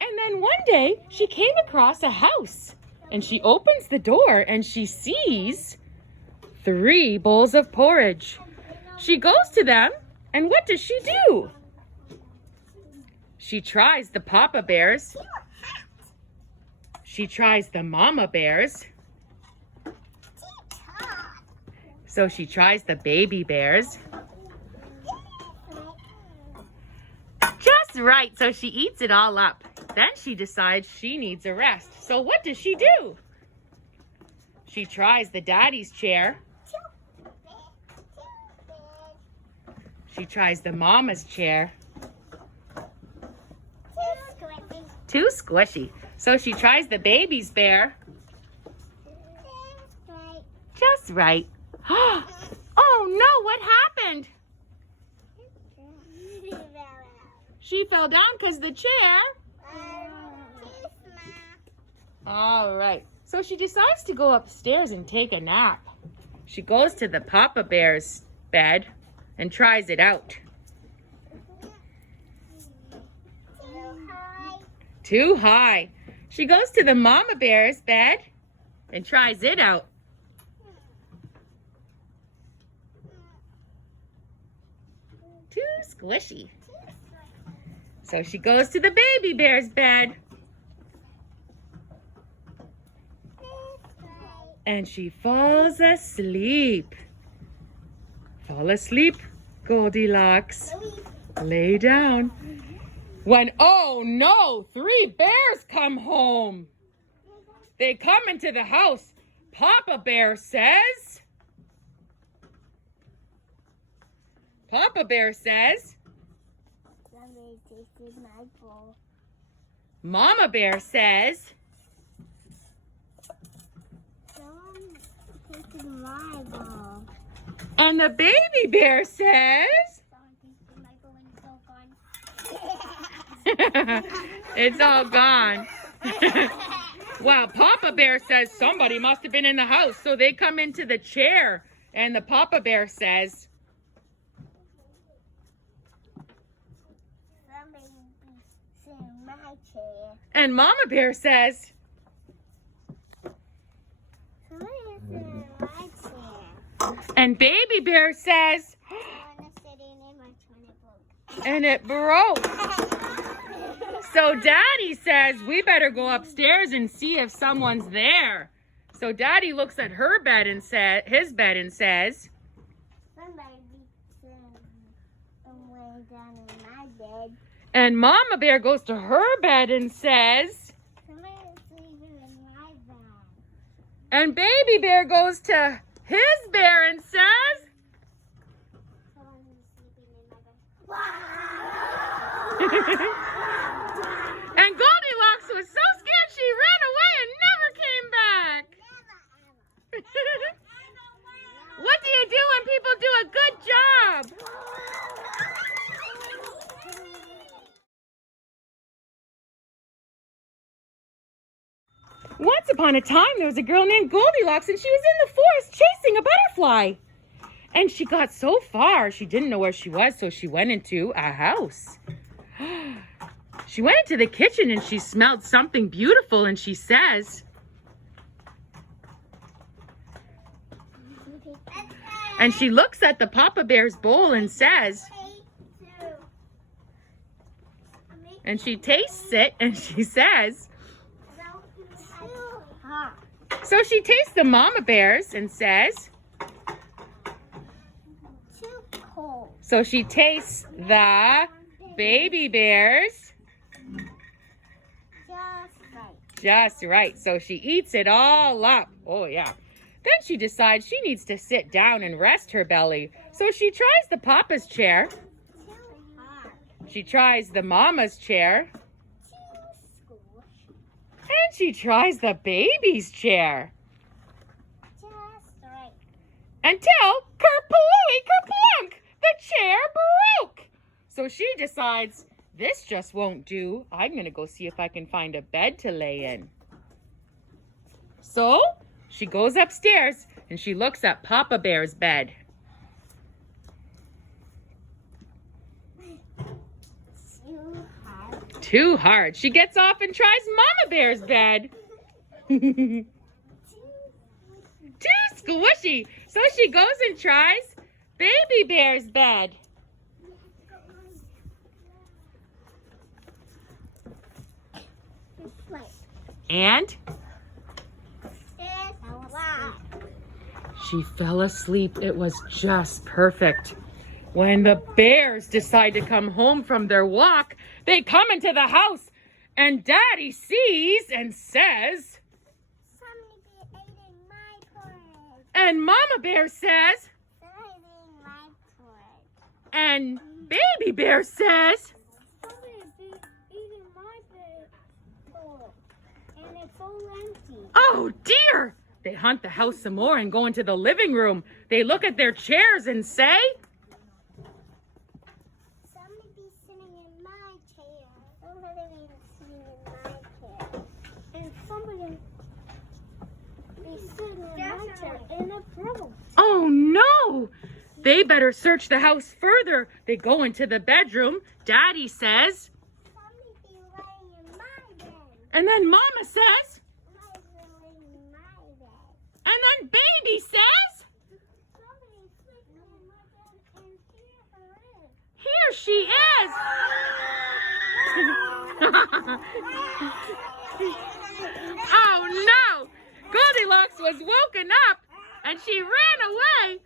And then one day she came across a house and she opens the door and she sees 3 bowls of porridge. She goes to them and what does she do? She tries the Papa Bears. She tries the Mama Bears. So she tries the Baby Bears. Just right, so she eats it all up. Then she decides she needs a rest. So what does she do? She tries the Daddy's chair. She tries the Mama's chair. Too squishy. So she tries the Baby's bear. Just right. Oh no, what happened? She fell down because the chair. All right. So she decides to go upstairs and take a nap. She goes to the Papa Bear's bed and tries it out. Too high. She goes to the Mama Bear's bed and tries it out. Too squishy. So she goes to the Baby Bear's bed. And she falls asleep. Fall asleep, Goldilocks. Lay down. When, oh no, 3 bears come home. They come into the house. Papa Bear says, Somebody tasted my bowl. Mama Bear says, Someone tasted my bowl. and the Baby Bear says, Someone tasted my bowl and it's all gone. it's all gone. Wow, Papa Bear says somebody must have been in the house. So they come into the chair and the Papa Bear says, Somebody be in my chair. and Mama Bear says, Somebody is in my chair. and Baby Bear says, Someone is sitting in my toilet bowl. and it broke. So Daddy says, we better go upstairs and see if someone's there. So Daddy looks at her bed and his bed and says, Somebody be way down in my bed. and Mama Bear goes to her bed and says, Somebody is sleeping in my bed. and Baby Bear goes to his bear and says, Someone is sleeping in my bed. and Goldilocks was so scared she ran away and never came back. What do you do when people do a good job? Once upon a time, there was a girl named Goldilocks, and she was in the forest chasing a butterfly. And she got so far, she didn't know where she was, so she went into a house. She went into the kitchen, and she smelled something beautiful, and she says, and she looks at the Papa Bear's bowl and says, and she tastes it, and she says, so she tastes the Mama Bear's and says, Too cold. so she tastes the Baby Bear's. Just right. Just right. So she eats it all up. Oh, yeah. Then she decides she needs to sit down and rest her belly. So she tries the Papa's chair. Too hot. She tries the Mama's chair. Too squish. And she tries the Baby's chair. Just right. Until, kerplooey kerplunk, the chair broke. So she decides, this just won't do. I'm going to go see if I can find a bed to lay in. So she goes upstairs and she looks at Papa Bear's bed. Too hot. Too hard. She gets off and tries Mama Bear's bed. Too squishy. So she goes and tries Baby Bear's bed. And she fell asleep. It was just perfect. When the bears decide to come home from their walk, they come into the house and Daddy sees and says, "Somebody be eating my porridge." and Mama Bear says, "Somebody eating my porridge." and Baby Bear says, "Somebody be eating my porridge. And it's all empty." oh dear! They hunt the house some more and go into the living room. They look at their chairs and say, "Somebody be sitting in my chair." Somebody be sitting in my chair. And somebody be sitting in my chair in a front. oh no! They better search the house further. They go into the bedroom. Daddy says, "Somebody be laying in my bed." and then Mama says, "Somebody be laying in my bed." and then Baby says, "Somebody's sleeping in my bed, and here her is." here she is. Oh no! Goldilocks was woken up and she ran away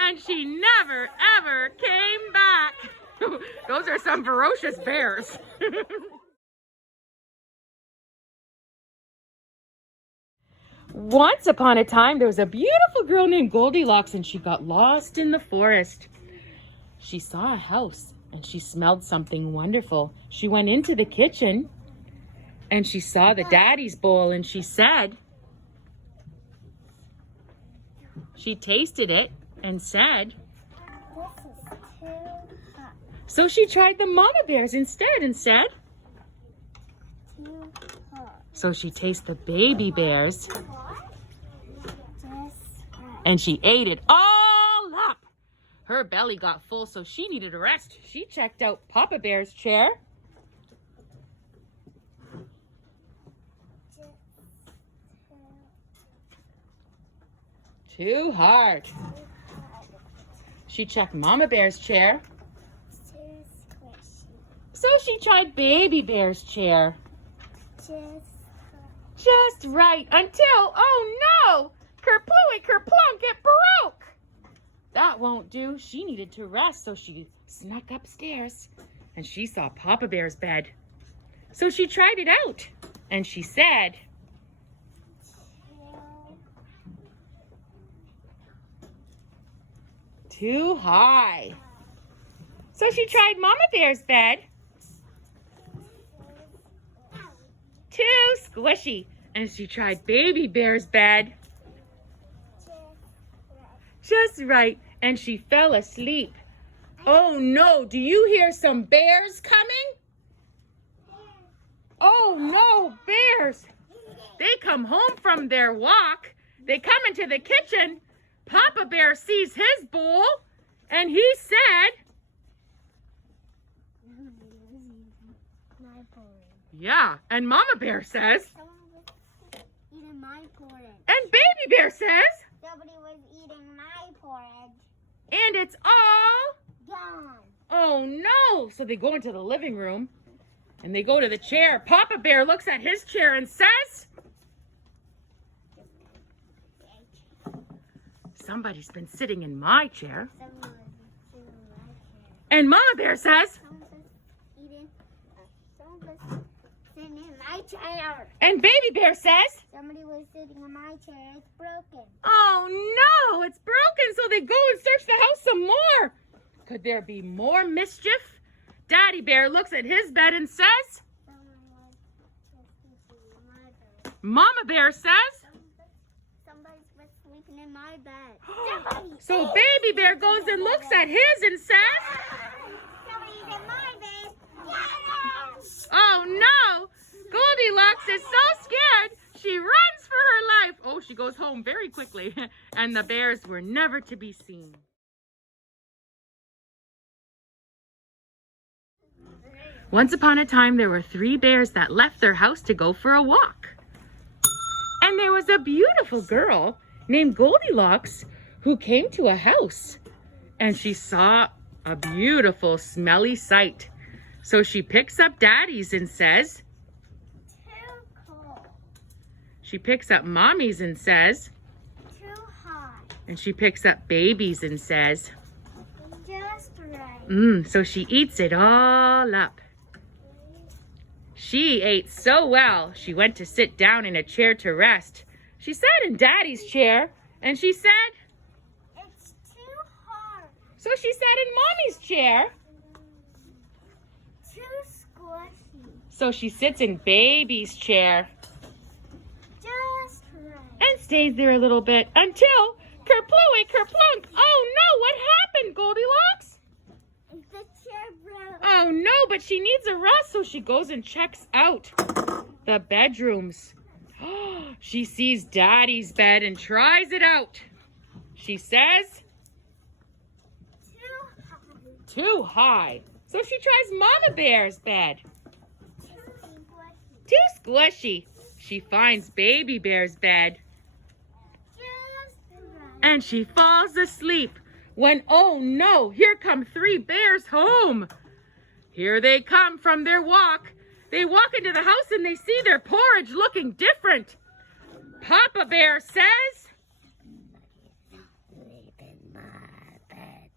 and she never ever came back. Those are some ferocious bears. Once upon a time, there was a beautiful girl named Goldilocks and she got lost in the forest. She saw a house and she smelled something wonderful. She went into the kitchen and she saw the daddy's bowl and she said, she tasted it and said, "This is too hot. so she tried the Mama Bear's instead and said, Too hot." so she tasted the Baby Bear's Just and she ate it all up. Her belly got full, so she needed a rest. She checked out Papa Bear's chair. Too hard. She checked Mama Bear's chair. too squishy. So she tried Baby Bear's chair. Just Just right until, oh no! Kerplooey, kerplunk, it broke! That won't do. She needed to rest, so she snuck upstairs and she saw Papa Bear's bed. So she tried it out and she said, too high. So she tried Mama Bear's bed. Too squishy. And she tried Baby Bear's bed. Just right. And she fell asleep. Oh no, do you hear some bears coming? Oh no, bears. They come home from their walk. They come into the kitchen. Papa Bear sees his bowl and he said, my porridge. yeah. And Mama Bear says, Someone was eating my porridge. and Baby Bear says, Somebody was eating my porridge. and it's all, Gone. oh no. So they go into the living room and they go to the chair. Papa Bear looks at his chair and says, somebody's been sitting in my chair. Someone was eating my chair. And Mama Bear says, Someone was eating. Someone was sitting in my chair. and Baby Bear says, Somebody was sitting in my chair. It's broken. oh no, it's broken. So they go and search the house some more. Could there be more mischief? Daddy Bear looks at his bed and says, Someone was just sleeping in my bed. Mama Bear says, Somebody's been sleeping in my bed. so Baby Bear goes and looks at his and says, Somebody's in my bed. Get oh no, Goldilocks is so scared. She runs for her life. Oh, she goes home very quickly. And the bears were never to be seen. Once upon a time, there were 3 bears that left their house to go for a walk. And there was a beautiful girl named Goldilocks who came to a house. And she saw a beautiful, smelly sight. So she picks up Daddy's and says, Too cold. She picks up Mommy's and says, Too hot. and she picks up Baby's and says, Just right. So she eats it all up. She ate so well, she went to sit down in a chair to rest. She sat in Daddy's chair, and she said, It's too hard. so she sat in Mommy's chair. Too squishy. So she sits in Baby's chair Just right. and stays there a little bit until kerplooey, kerplunk. Oh no, what happened, Goldilocks? The chair broke. Oh no, but she needs a rest, so she goes and checks out the bedrooms. She sees Daddy's bed and tries it out. She says, Too high. too high. So she tries Mama Bear's bed. Too squishy. Too squishy. She finds Baby Bear's bed Just right. and she falls asleep when, oh no, here come 3 bears home. Here they come from their walk. They walk into the house and they see their porridge looking different. Papa Bear says, Sleep in my bed.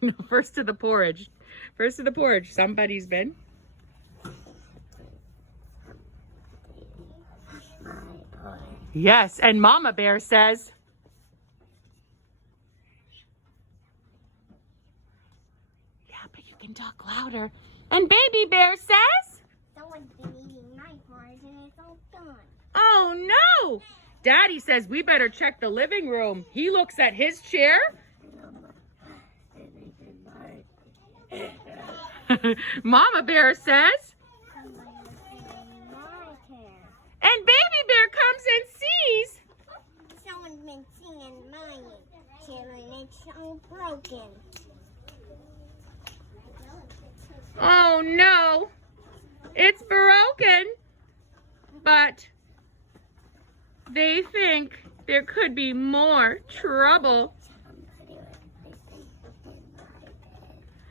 no, first to the porridge. First to the porridge. Somebody's been. My boy. Yes, and Mama Bear says, yeah, but you can talk louder. And Baby Bear says, Someone's been eating my porridge and it's all done. oh no! Daddy says we better check the living room. He looks at his chair. Mama Bear says, Somebody's eating my chair. and Baby Bear comes and sees, Someone's been singing my chair and it's all broken. oh no, it's broken. But they think there could be more trouble.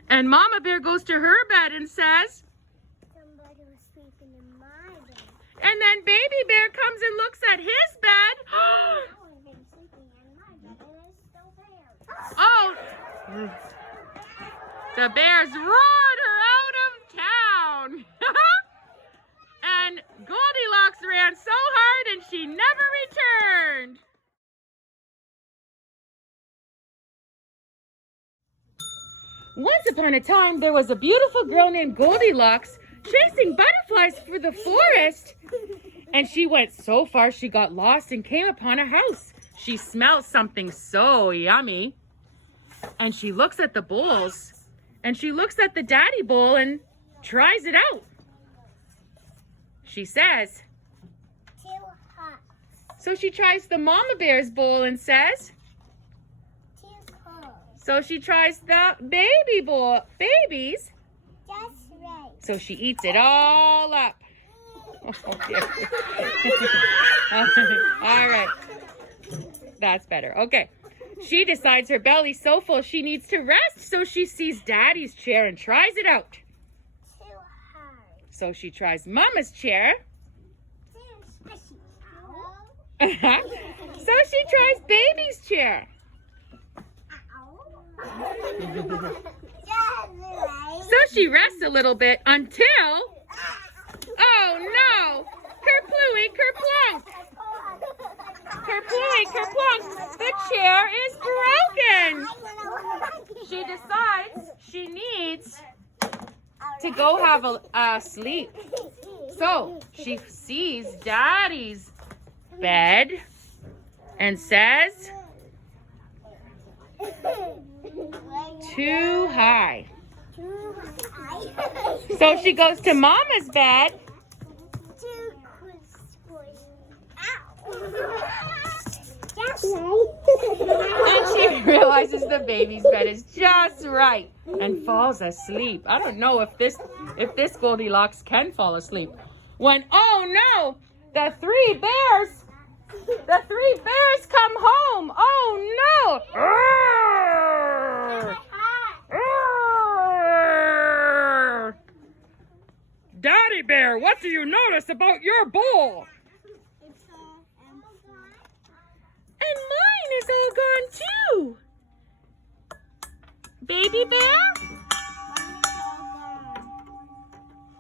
And Mama Bear goes to her bed and says, Somebody was sleeping in my bed. and then Baby Bear comes and looks at his bed. Someone's been sleeping in my bed and it's still there. Oh, the bears roared her out of town. And Goldilocks ran so hard and she never returned. Once upon a time, there was a beautiful girl named Goldilocks chasing butterflies through the forest. And she went so far she got lost and came upon a house. She smelled something so yummy. And she looks at the bowls. And she looks at the daddy bowl and tries it out. She says, Too hot. so she tries the Mama Bear's bowl and says, Too cold. so she tries the baby bowl, babies. Just right. So she eats it all up. Okay. All right. That's better. Okay. She decides her belly's so full she needs to rest, so she sees Daddy's chair and tries it out. Too hard. So she tries Mama's chair. Too squishy. So she tries Baby's chair. Just right. So she rests a little bit until, oh no, kerplooey, kerplunk. Kerplooey, kerplunk, the chair is broken. She decides she needs to go have a sleep. So she sees Daddy's bed and says, too high. Too high. So she goes to Mama's bed. Too squishy. Ow. Just right. And she realizes the baby's bed is just right and falls asleep. I don't know if this Goldilocks can fall asleep. When, oh no, the three bears come home. Oh no. Daddy Bear, what do you notice about your bowl? It's And mine is all gone too. Baby Bear?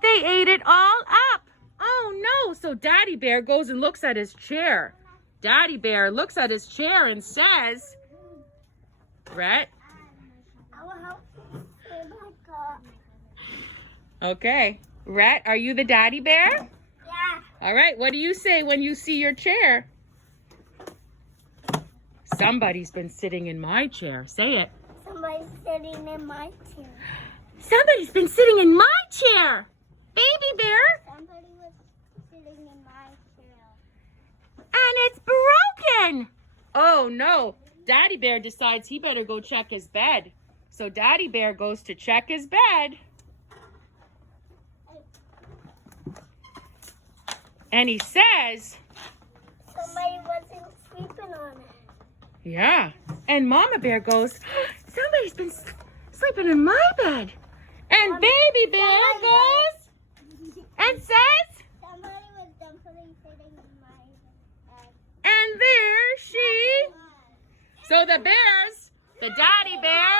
They ate it all up. Oh no, so Daddy Bear goes and looks at his chair. Daddy Bear looks at his chair and says, Rhett? I will help you. Okay. Rhett, are you the Daddy Bear? Yeah. All right, what do you say when you see your chair? Somebody's been sitting in my chair. Say it. Somebody's sitting in my chair. Somebody's been sitting in my chair. Baby Bear. Somebody was sitting in my chair. And it's broken. Oh no. Daddy Bear decides he better go check his bed. So Daddy Bear goes to check his bed. And he says, Somebody wasn't sleeping on it. yeah. And Mama Bear goes, somebody's been sleeping in my bed. And Baby Bear goes and says, Somebody was definitely sitting in my bed. and there she. So the bears, the Daddy Bear,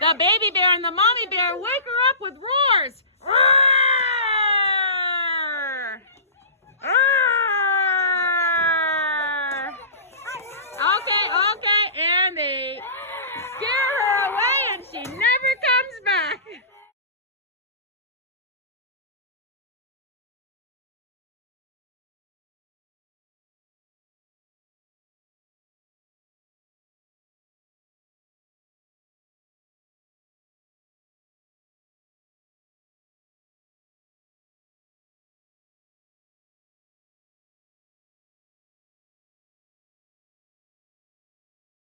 the Baby Bear, and the Mommy Bear wake her up with roars. Roar!